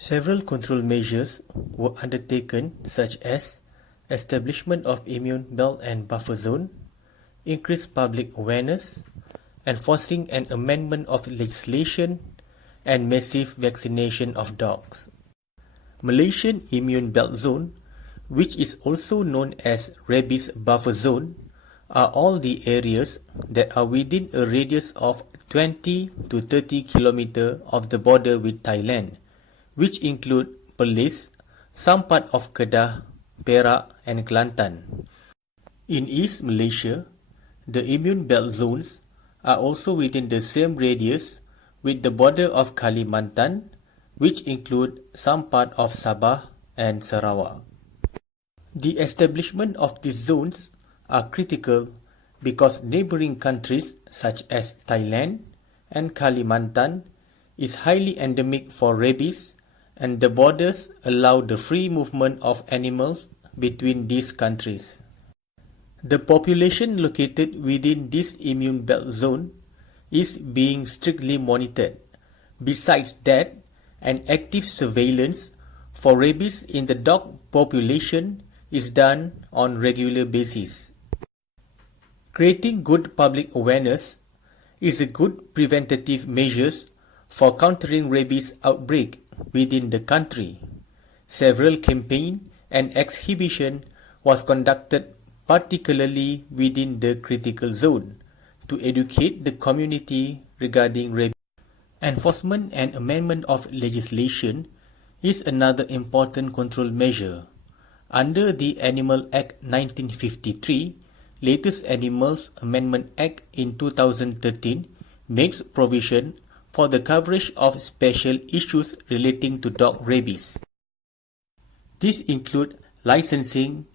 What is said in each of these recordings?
Several control measures were undertaken such as establishment of immune belt and buffer zone, increased public awareness, enforcing an amendment of legislation, and massive vaccination of dogs. Malaysian Immune Belt Zone, which is also known as Rabies Buffer Zone, are all the areas that are within a radius of 20 to 30 km of the border with Thailand, which include Perlis, some part of Kedah, Perak and Kelantan. In East Malaysia, the Immune Belt Zones are also within the same radius with the border of Kalimantan, which include some part of Sabah and Sarawak. The establishment of these zones are critical because neighboring countries such as Thailand and Kalimantan is highly endemic for rabies, and the borders allow the free movement of animals between these countries. The population located within this immune belt zone is being strictly monitored. Besides that, an active surveillance for rabies in the dog population is done on regular basis. Creating good public awareness is a good preventative measures for countering rabies outbreak within the country. Several campaign and exhibition was conducted particularly within the critical zone to educate the community regarding rabies. Enforcement and amendment of legislation is another important control measure. Under the Animal Act 1953, latest Animals Amendment Act in 2013 makes provision for the coverage of special issues relating to dog rabies. These include licensing,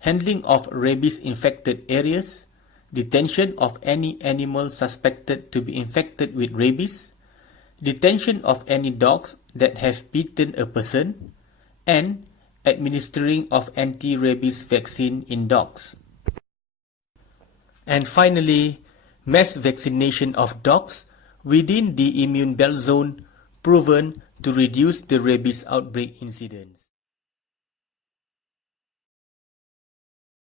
handling of rabies-infected areas, detention of any animal suspected to be infected with rabies, detention of any dogs that have bitten a person, and administering of anti-rabies vaccine in dogs. And finally, mass vaccination of dogs within the immune belt zone proven to reduce the rabies outbreak incidence.